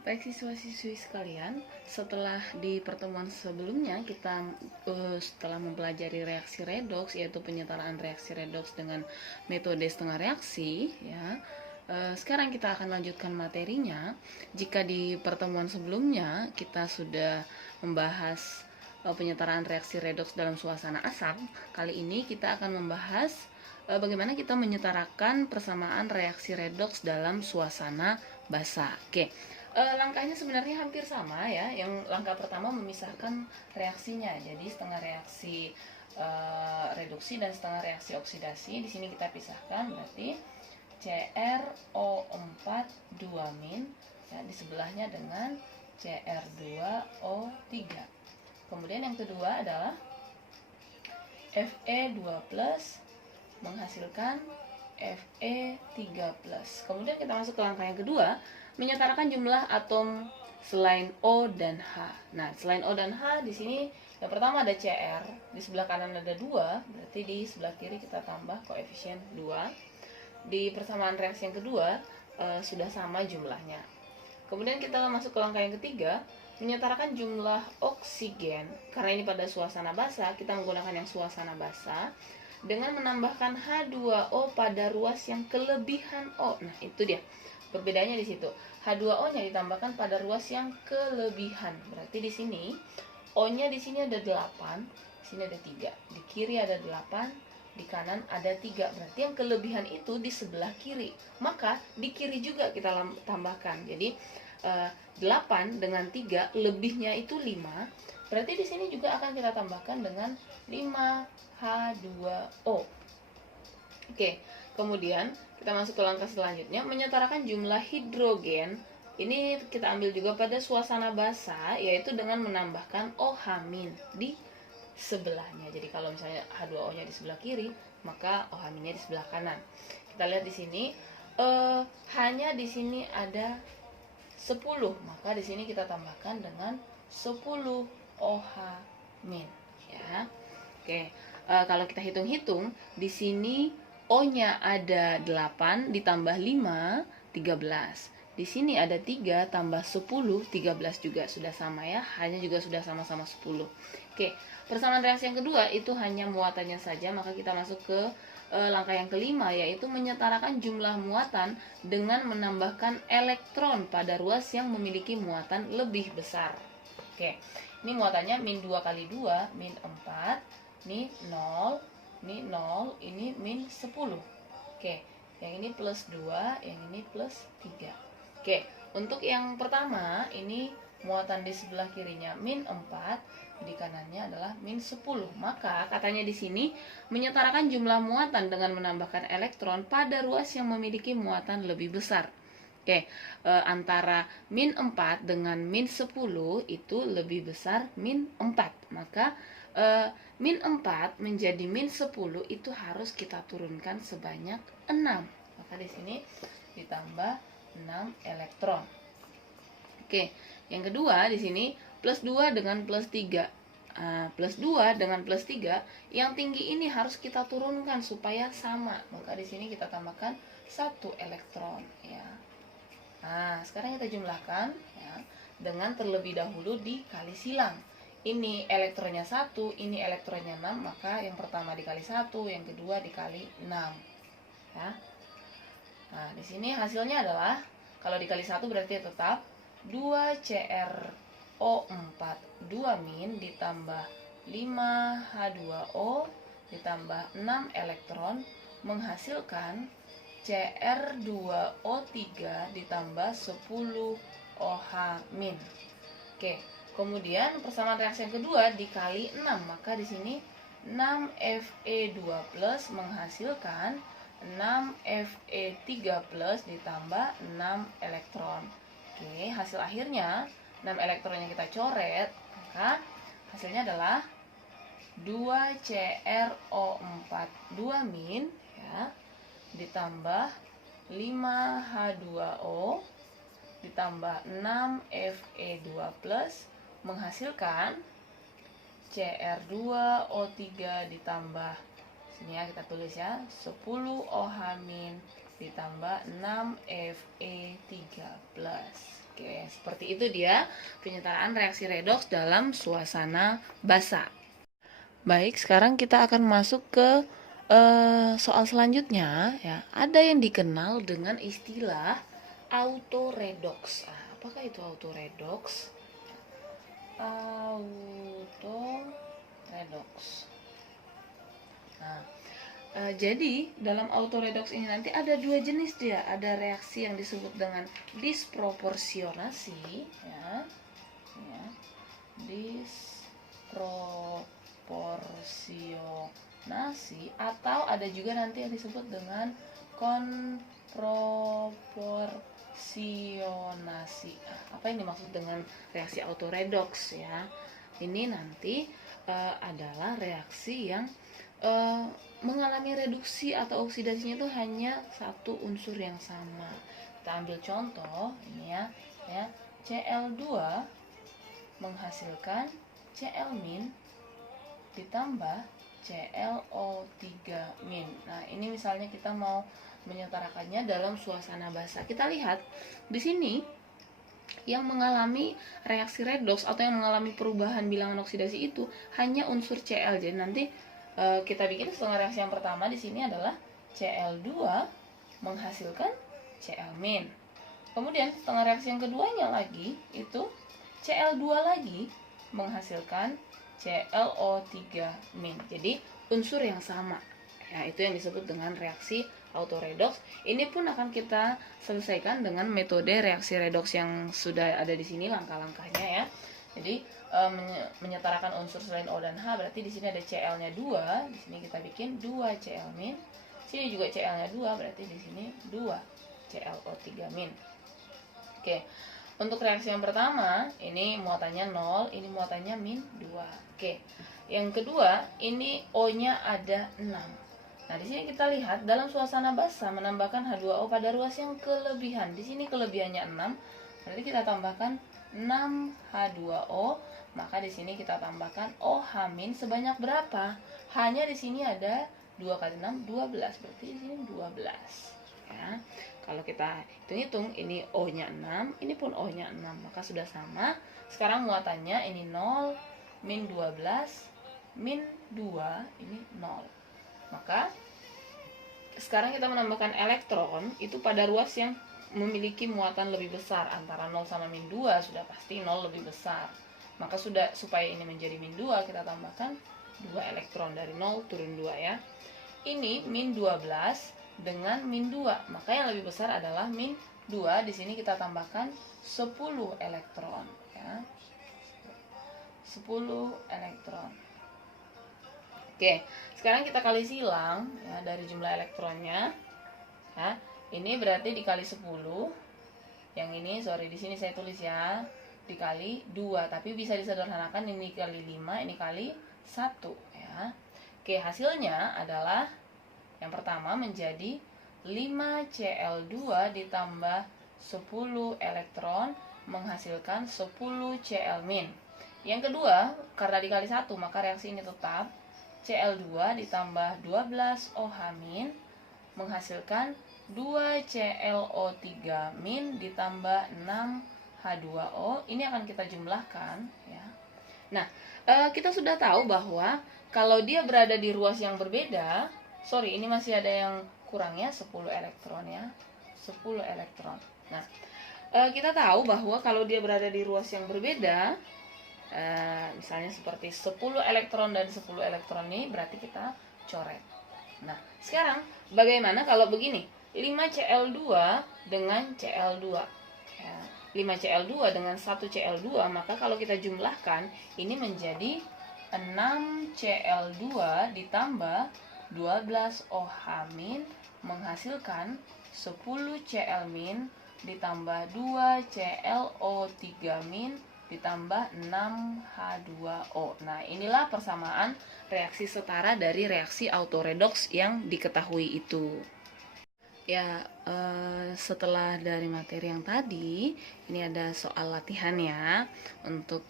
Baik siswa-siswi sekalian, setelah di pertemuan sebelumnya kita setelah mempelajari reaksi redoks, yaitu penyetaraan reaksi redoks dengan metode setengah reaksi, ya. Sekarang kita akan lanjutkan materinya. Jika di pertemuan sebelumnya kita sudah membahas penyetaraan reaksi redoks dalam suasana asam, kali ini kita akan membahas bagaimana kita menyetarakan persamaan reaksi redoks dalam suasana basah. Oke. Langkahnya sebenarnya hampir sama ya. Yang langkah pertama memisahkan reaksinya. Jadi setengah reaksi reduksi dan setengah reaksi oksidasi. Di sini kita pisahkan, berarti CrO4 2- ya, di sebelahnya dengan Cr2O3. Kemudian yang kedua adalah Fe2+ menghasilkan Fe3+. Kemudian kita masuk ke langkah yang kedua, menyetarakan jumlah atom selain O dan H. Nah, selain O dan H di sini yang pertama ada Cr, di sebelah kanan ada 2, berarti di sebelah kiri kita tambah koefisien 2. Di persamaan reaksi yang kedua sudah sama jumlahnya. Kemudian kita masuk ke langkah yang ketiga, menyetarakan jumlah oksigen. Karena ini pada suasana basah, kita menggunakan yang suasana basah dengan menambahkan H2O pada ruas yang kelebihan O. Nah, itu dia. Perbedaannya di situ. H2O-nya ditambahkan pada ruas yang kelebihan. Berarti di sini O-nya di sini ada 8, di sini ada 3. Di kiri ada 8, di kanan ada 3. Berarti yang kelebihan itu di sebelah kiri. Maka di kiri juga kita tambahkan. Jadi 8 dengan 3, lebihnya itu 5. Berarti di sini juga akan kita tambahkan dengan 5H2O. Oke, kemudian kita masuk ke langkah selanjutnya, menyetarakan jumlah hidrogen. Ini kita ambil juga pada suasana basah, yaitu dengan menambahkan OH- di sebelahnya. Jadi kalau misalnya H2O-nya di sebelah kiri, maka OH-nya di sebelah kanan. Kita lihat di sini, hanya di sini ada 10, maka di sini kita tambahkan dengan 10 OH-, ya. Oke, kalau kita hitung-hitung, di sini O-nya ada 8 ditambah 5, 13. Di sini ada 3 tambah 10, 13 juga sudah sama ya, hanya juga sudah sama-sama 10. Oke, persamaan reaksi yang kedua itu hanya muatannya saja, maka kita masuk ke langkah yang kelima, yaitu menyetarakan jumlah muatan dengan menambahkan elektron pada ruas yang memiliki muatan lebih besar. Oke, ini muatannya min 2 kali 2, min 4, ini 0, ini 0, ini min 10. Oke, yang ini plus 2, yang ini plus 3. Oke, untuk yang pertama ini muatan di sebelah kirinya min 4, di kanannya adalah min 10. Maka katanya di sini menyetarakan jumlah muatan dengan menambahkan elektron pada ruas yang memiliki muatan lebih besar. Oke, antara min 4 dengan min 10 itu lebih besar min 4. Maka min 4 menjadi min 10 itu harus kita turunkan sebanyak 6. Maka di sini ditambah 6 elektron. Oke, yang kedua di sini plus 2 dengan plus 3. Plus 2 dengan plus 3, yang tinggi ini harus kita turunkan supaya sama. Maka di sini kita tambahkan 1 elektron ya. Nah, sekarang kita jumlahkan ya, dengan terlebih dahulu dikali silang. Ini elektronnya 1, ini elektronnya 6, maka yang pertama dikali 1, yang kedua dikali 6. Ya. Nah, di sini hasilnya adalah kalau dikali 1 berarti tetap 2CrO4 2- ditambah 5H2O ditambah 6 elektron menghasilkan Cr2O3 ditambah 10 OH-. Oke, kemudian persamaan reaksi yang kedua dikali 6, maka di sini 6Fe2+ menghasilkan 6Fe3+ ditambah 6 elektron. Oke, hasil akhirnya 6 elektron yang kita coret, maka hasilnya adalah 2CrO4 2- ya, ditambah 5H2O ditambah 6Fe2+ menghasilkan Cr2O3 ditambah, sini ya kita tulis ya, 10 OH- ditambah 6 Fe3+. Oke, seperti itu dia penyetaraan reaksi redoks dalam suasana basa. Baik, sekarang kita akan masuk ke soal selanjutnya ya. Ada yang dikenal dengan istilah autoredoks. Apakah itu autoredoks? Autoredoks. Nah, jadi dalam autoredoks ini nanti ada dua jenis dia. Ada reaksi yang disebut dengan disproporsionasi, ya, disproporsionasi, atau ada juga nanti yang disebut dengan konproporsionasi. Apa ini maksud dengan reaksi autoredoks ya? Ini nanti adalah reaksi yang mengalami reduksi atau oksidasinya itu hanya satu unsur yang sama. Kita ambil contoh ini ya, Cl2 menghasilkan Cl- ditambah ClO3-. Nah, ini misalnya kita mau menyetarakannya dalam suasana basa. Kita lihat di sini yang mengalami reaksi redoks atau yang mengalami perubahan bilangan oksidasi itu hanya unsur Cl. Jadi nanti kita bikin setengah reaksi yang pertama di sini adalah Cl2 menghasilkan Cl-. Kemudian setengah reaksi yang keduanya lagi itu Cl2 lagi menghasilkan ClO3-. Jadi unsur yang sama. Ya, itu yang disebut dengan reaksi autoredoks. Ini pun akan kita selesaikan dengan metode reaksi redoks yang sudah ada di sini langkah-langkahnya ya. Jadi menyetarakan unsur selain O dan H berarti di sini ada Cl-nya 2, di sini kita bikin 2 Cl-. Sini juga Cl-nya 2 berarti di sini 2 ClO3-. Oke. Untuk reaksi yang pertama, ini muatannya 0, ini muatannya -2. Oke. Yang kedua, ini O-nya ada 6. Nah, di sini kita lihat dalam suasana basa menambahkan H2O pada ruas yang kelebihan. Di sini kelebihannya 6, berarti kita tambahkan 6 H2O, maka di sini kita tambahkan OH- sebanyak berapa? Hanya di sini ada 2 kali 6 12, berarti di sini 12. Ya. Kalau kita hitung-hitung, ini O-nya 6, ini pun O-nya 6, maka sudah sama. Sekarang muatannya ini 0, -12, -2, ini 0. Maka sekarang kita menambahkan elektron itu pada ruas yang memiliki muatan lebih besar. Antara 0 sama -2 sudah pasti 0 lebih besar. Maka sudah, supaya ini menjadi -2, kita tambahkan 2 elektron, dari 0 turun 2 ya. Ini -12 dengan -2, maka yang lebih besar adalah -2. Di sini kita tambahkan 10 elektron ya. 10 elektron. Oke, sekarang kita kali silang ya dari jumlah elektronnya. Ya, ini berarti dikali 10. Yang ini, di sini saya tulis ya, dikali 2, tapi bisa disederhanakan ini kali 5, ini kali 1 ya. Oke, hasilnya adalah yang pertama menjadi 5 Cl2 ditambah 10 elektron menghasilkan 10 Cl-. Yang kedua, karena dikali 1 maka reaksi ini tetap. Cl2 ditambah 12 OH- menghasilkan 2 ClO3- ditambah 6 H2O. Ini akan kita jumlahkan ya. Nah, kita sudah tahu bahwa kalau dia berada di ruas yang berbeda, ini masih ada yang kurangnya 10 elektron ya. 10 elektron. Nah, kita tahu bahwa kalau dia berada di ruas yang berbeda, misalnya seperti 10 elektron dan 10 elektron ini, berarti kita coret. Nah, sekarang bagaimana kalau begini? 5 Cl2 dengan Cl2 ya. 5 Cl2 dengan 1 Cl2, maka kalau kita jumlahkan ini menjadi 6 Cl2 ditambah 12 OH- menghasilkan 10 Cl- ditambah 2 ClO3- ditambah 6 H2O. Nah, inilah persamaan reaksi setara dari reaksi autoredoks yang diketahui itu. Ya, setelah dari materi yang tadi, ini ada soal latihan ya. Untuk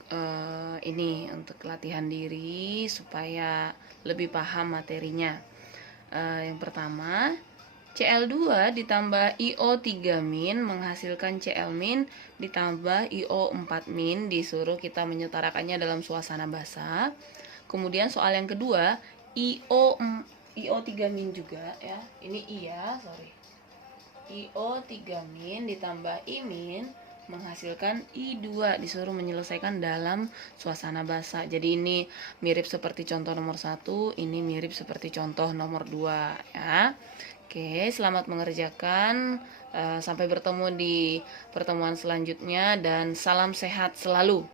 untuk latihan diri supaya lebih paham materinya. Yang pertama, Cl2 ditambah IO3- menghasilkan Cl- ditambah IO4- disuruh kita menyetarakannya dalam suasana basah. Kemudian soal yang kedua, IO3- juga ya. Ini I ya, sorry. IO3- ditambah I- menghasilkan I2, disuruh menyelesaikan dalam suasana basah. Jadi ini mirip seperti contoh nomor 1, ini mirip seperti contoh nomor 2 ya. Oke, selamat mengerjakan. Sampai bertemu di pertemuan selanjutnya dan salam sehat selalu.